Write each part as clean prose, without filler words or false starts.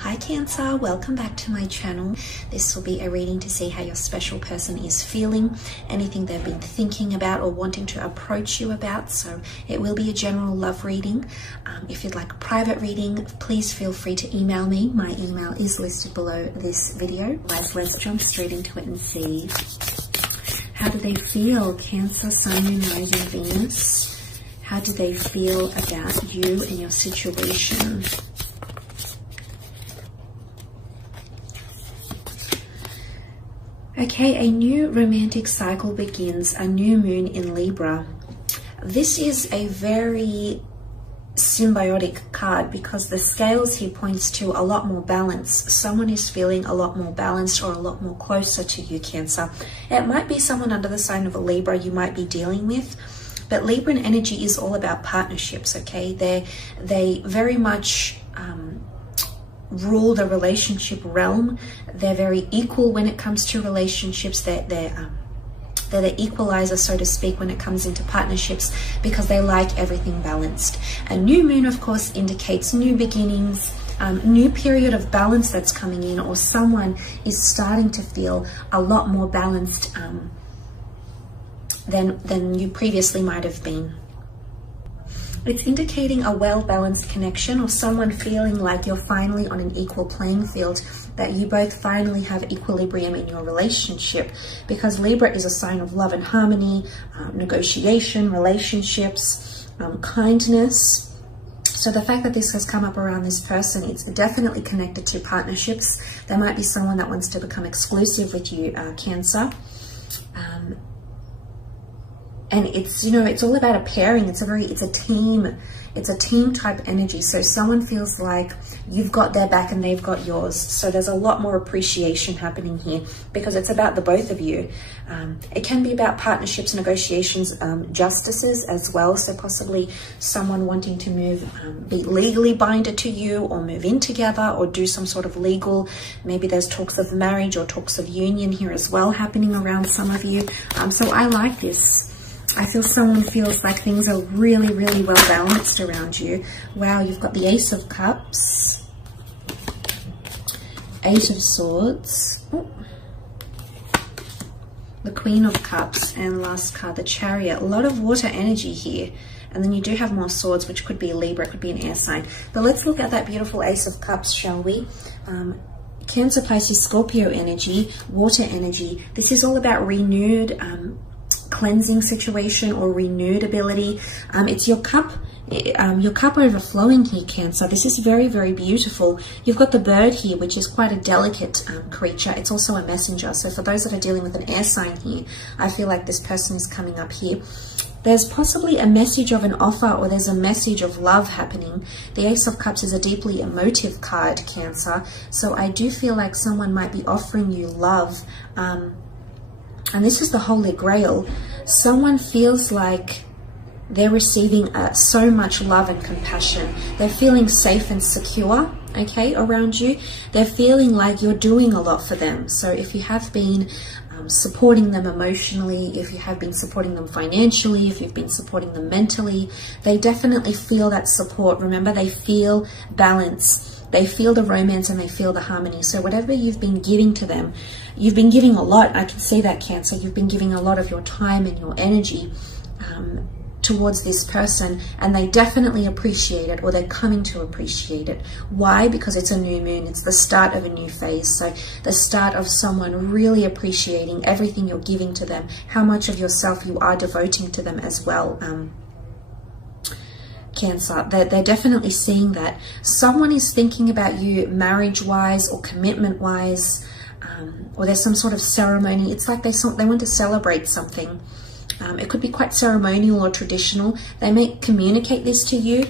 Hi Cancer, welcome back to my channel. This will be a reading to see how your special person is feeling, anything they've been thinking about or wanting to approach you about. So it will be a general love reading. If you'd like a private reading, please feel free to email me. My email is listed below this video. Let's jump straight into it and see. How do they feel? Cancer, Sun, Moon, Rising, Venus. How do they feel about you and your situation? Okay, a new romantic cycle begins, a new moon in Libra. This is a very symbiotic card because the scales here points to a lot more balance. Someone is feeling a lot more balanced or a lot more closer to you, Cancer. It might be someone under the sign of a Libra you might be dealing with, but Libran energy is all about partnerships, okay? They very much rule the relationship realm. They're very equal when it comes to relationships. They're the equalizer, so to speak, when it comes into partnerships because they like everything balanced. A new moon, of course, indicates new beginnings, new period of balance that's coming in, or someone is starting to feel a lot more balanced than you previously might have been. It's indicating a well-balanced connection or someone feeling like you're finally on an equal playing field, that you both finally have equilibrium in your relationship, because Libra is a sign of love and harmony, negotiation, relationships, kindness. So the fact that this has come up around this person, it's definitely connected to partnerships. There might be someone that wants to become exclusive with you, Cancer. And it's, you know, it's all about a pairing. It's a team type energy. So someone feels like you've got their back and they've got yours. So there's a lot more appreciation happening here because it's about the both of you. It can be about partnerships, negotiations, justices as well. So possibly someone wanting to move, be legally binded to you, or move in together, or do some sort of legal, maybe there's talks of marriage or talks of union here as well happening around some of you. So I like this. I feel someone feels like things are really, really well balanced around you. Wow, you've got the Ace of Cups, Eight of Swords, the Queen of Cups, and last card, the Chariot. A lot of water energy here. And then you do have more swords, which could be a Libra, it could be an air sign. But let's look at that beautiful Ace of Cups, shall we? Cancer, Pisces, Scorpio energy, water energy. This is all about renewed cleansing situation or renewed ability. It's your cup overflowing here, Cancer. This is very, very beautiful. You've got the bird here, which is quite a delicate creature. It's also a messenger. So for those that are dealing with an air sign here, I feel like this person is coming up here. There's possibly a message of an offer, or there's a message of love happening. The Ace of Cups is a deeply emotive card, Cancer. So I do feel like someone might be offering you love. And this is the Holy Grail. Someone feels like they're receiving so much love and compassion. They're feeling safe and secure, okay, around you. They're feeling like you're doing a lot for them. So if you have been supporting them emotionally, if you have been supporting them financially, if you've been supporting them mentally, they definitely feel that support. Remember, they feel balance. They feel the romance and they feel the harmony. So whatever you've been giving to them, you've been giving a lot. I can see that, Cancer. You've been giving a lot of your time and your energy towards this person, and they definitely appreciate it, or they're coming to appreciate it. Why? Because it's a new moon. It's the start of a new phase. So the start of someone really appreciating everything you're giving to them, how much of yourself you are devoting to them as well. Cancer, they're definitely seeing that. Someone is thinking about you marriage-wise or commitment-wise, or there's some sort of ceremony. It's like they want to celebrate something. It could be quite ceremonial or traditional. They may communicate this to you.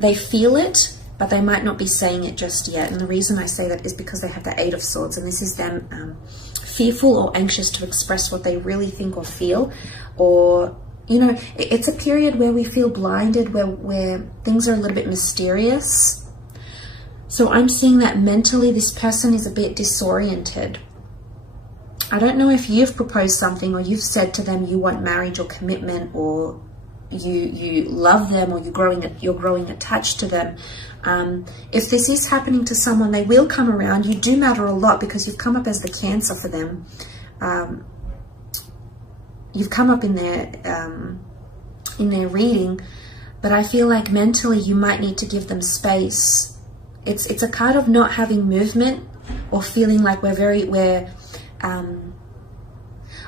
They feel it, but they might not be saying it just yet. And the reason I say that is because they have the Eight of Swords, and this is them fearful or anxious to express what they really think or feel, or you know, it's a period where we feel blinded, where things are a little bit mysterious. So I'm seeing that mentally this person is a bit disoriented. I don't know if you've proposed something or you've said to them you want marriage or commitment or you love them, or you're growing attached to them. If this is happening to someone, they will come around. You do matter a lot because you've come up as the Cancer for them. You've come up in their reading, but I feel like mentally you might need to give them space. It's a card of not having movement, or feeling like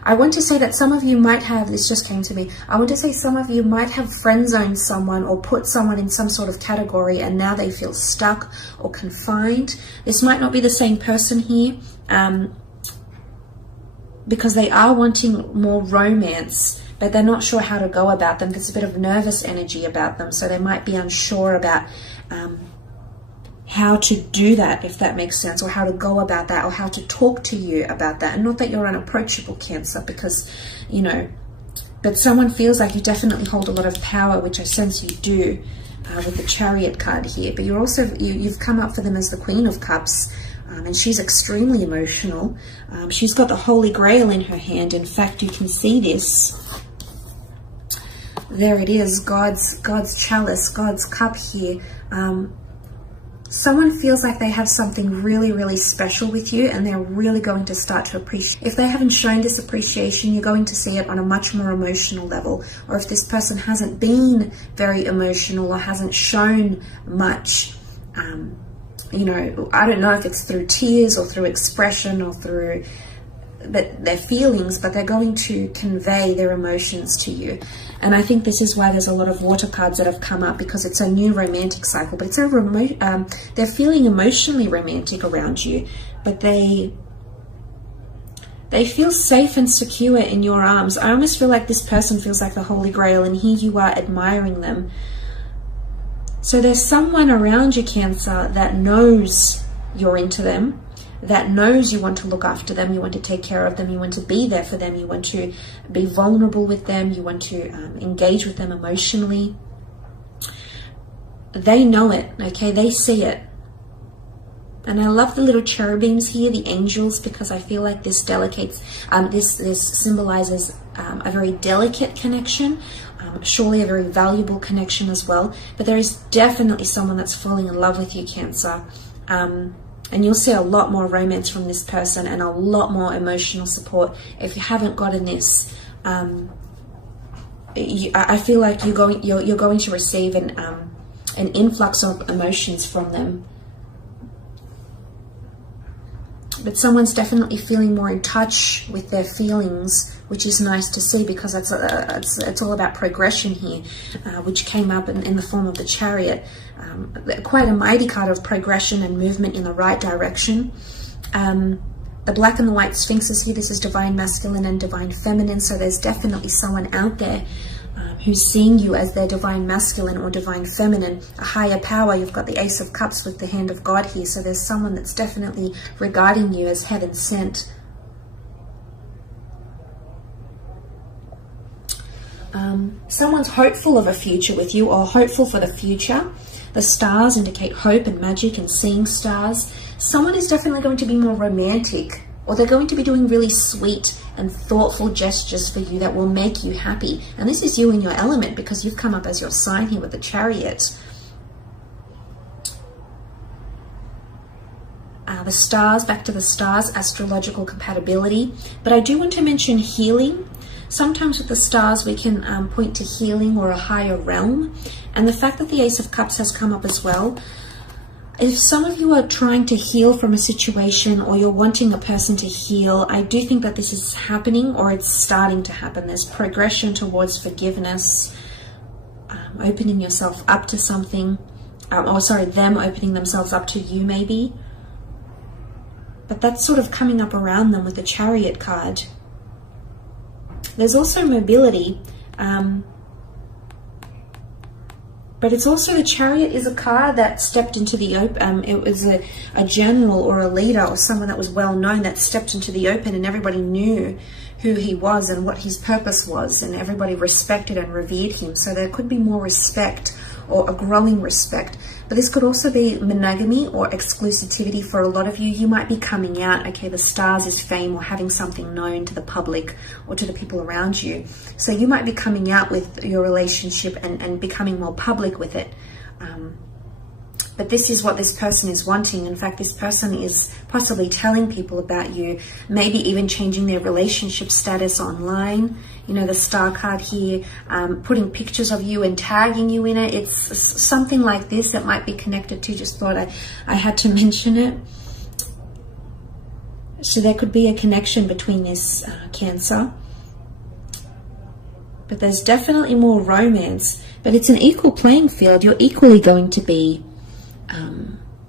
I want to say that some of you might have, this just came to me, I want to say some of you might have friend zoned someone or put someone in some sort of category, and now they feel stuck or confined. This might not be the same person here, because they are wanting more romance, but they're not sure how to go about them. There's a bit of nervous energy about them, so they might be unsure about how to do that, if that makes sense, or how to go about that, or how to talk to you about that. And not that you're unapproachable, Cancer, because, you know, but someone feels like you definitely hold a lot of power, which I sense you do with the Chariot card here. But you're also, you've come up for them as the Queen of Cups, and she's extremely emotional. She's got the Holy Grail in her hand. In fact, you can see this. There it is, God's chalice, God's cup here. Someone feels like they have something really, really special with you, and they're really going to start to appreciate. If they haven't shown this appreciation, you're going to see it on a much more emotional level. Or if this person hasn't been very emotional or hasn't shown much, you know, I don't know if it's through tears or through expression or through their feelings, but they're going to convey their emotions to you. And I think this is why there's a lot of water cards that have come up, because it's a new romantic cycle. But it's they're feeling emotionally romantic around you, but they feel safe and secure in your arms. I almost feel like this person feels like the Holy Grail, and here you are admiring them. So there's someone around you, Cancer, that knows you're into them, that knows you want to look after them, you want to take care of them, you want to be there for them, you want to be vulnerable with them, you want to engage with them emotionally. They know it, okay? They see it. And I love the little cherubims here, the angels, because I feel like this this symbolizes a very delicate connection, surely a very valuable connection as well. But there is definitely someone that's falling in love with you, Cancer. And you'll see a lot more romance from this person, and a lot more emotional support. If you haven't gotten this, I feel like you're going to receive an influx of emotions from them. But someone's definitely feeling more in touch with their feelings, which is nice to see, because it's all about progression here, which came up in the form of the Chariot. Quite a mighty card of progression and movement in the right direction. The black and the white sphinxes here, this is divine masculine and divine feminine, so there's definitely someone out there who's seeing you as their divine masculine or divine feminine, a higher power. You've got the Ace of Cups with the hand of God here, so there's someone that's definitely regarding you as heaven sent. Someone's hopeful of a future with you, or hopeful for the future. The stars indicate hope and magic and seeing stars. Someone is definitely going to be more romantic, or they're going to be doing really sweet and thoughtful gestures for you that will make you happy. And this is you in your element, because you've come up as your sign here with the Chariot. The stars, back to the stars, astrological compatibility. But I do want to mention healing. Sometimes with the stars we can point to healing or a higher realm. And the fact that the Ace of Cups has come up as well, if some of you are trying to heal from a situation, or you're wanting a person to heal, I do think that this is happening, or it's starting to happen. There's progression towards forgiveness, opening yourself up to something, them opening themselves up to you maybe. But that's sort of coming up around them with the Chariot card. There's also mobility, but it's also, the Chariot is a card that stepped into the open. It was a general or a leader or someone that was well known that stepped into the open, and everybody knew who he was and what his purpose was, and everybody respected and revered him. So there could be more respect, or a growing respect. But this could also be monogamy or exclusivity for a lot of you. You might be coming out, okay, the stars is fame or having something known to the public or to the people around you. So you might be coming out with your relationship and becoming more public with it. But this is what this person is wanting. In fact, this person is possibly telling people about you, maybe even changing their relationship status online. You know, the star card here, putting pictures of you and tagging you in it. It's something like this that might be connected to. Just thought I had to mention it. So there could be a connection between this Cancer. But there's definitely more romance. But it's an equal playing field. You're equally going to be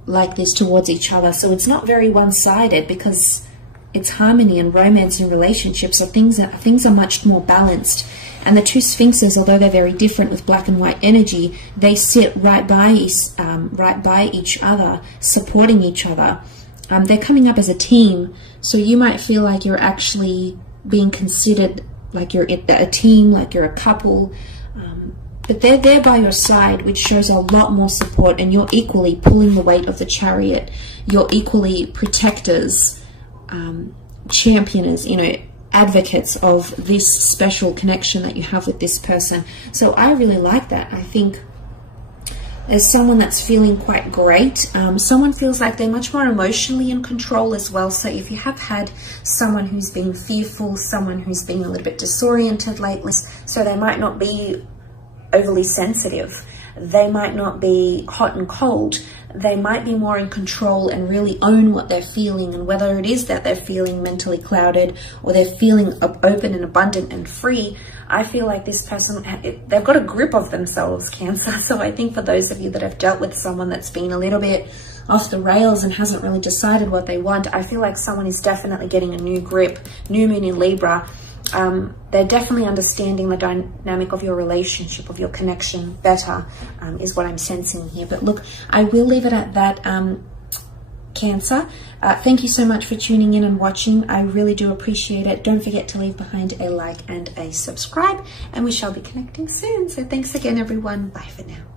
like this towards each other. So it's not very one-sided, because it's harmony and romance in relationships. So things are much more balanced. And the two sphinxes, although they're very different with black and white energy, they sit right by each other, supporting each other. They're coming up as a team. So you might feel like you're actually being considered like you're a team, like you're a couple. But they're there by your side, which shows a lot more support, and you're equally pulling the weight of the Chariot. You're equally protectors, championers, you know, advocates of this special connection that you have with this person. So I really like that. I think as someone that's feeling quite great, someone feels like they're much more emotionally in control as well. So if you have had someone who's been fearful, someone who's been a little bit disoriented lately, so they might not be overly sensitive, they might not be hot and cold, they might be more in control and really own what they're feeling, and whether it is that they're feeling mentally clouded or they're feeling open and abundant and free, I feel like this person, they've got a grip of themselves, Cancer. So I think for those of you that have dealt with someone that's been a little bit off the rails and hasn't really decided what they want, I feel like someone is definitely getting a new grip. New moon in Libra. They're definitely understanding the dynamic of your relationship, of your connection better, is what I'm sensing here. But look, I will leave it at that, Cancer. Thank you so much for tuning in and watching. I really do appreciate it. Don't forget to leave behind a like and a subscribe, and we shall be connecting soon. So thanks again, everyone. Bye for now.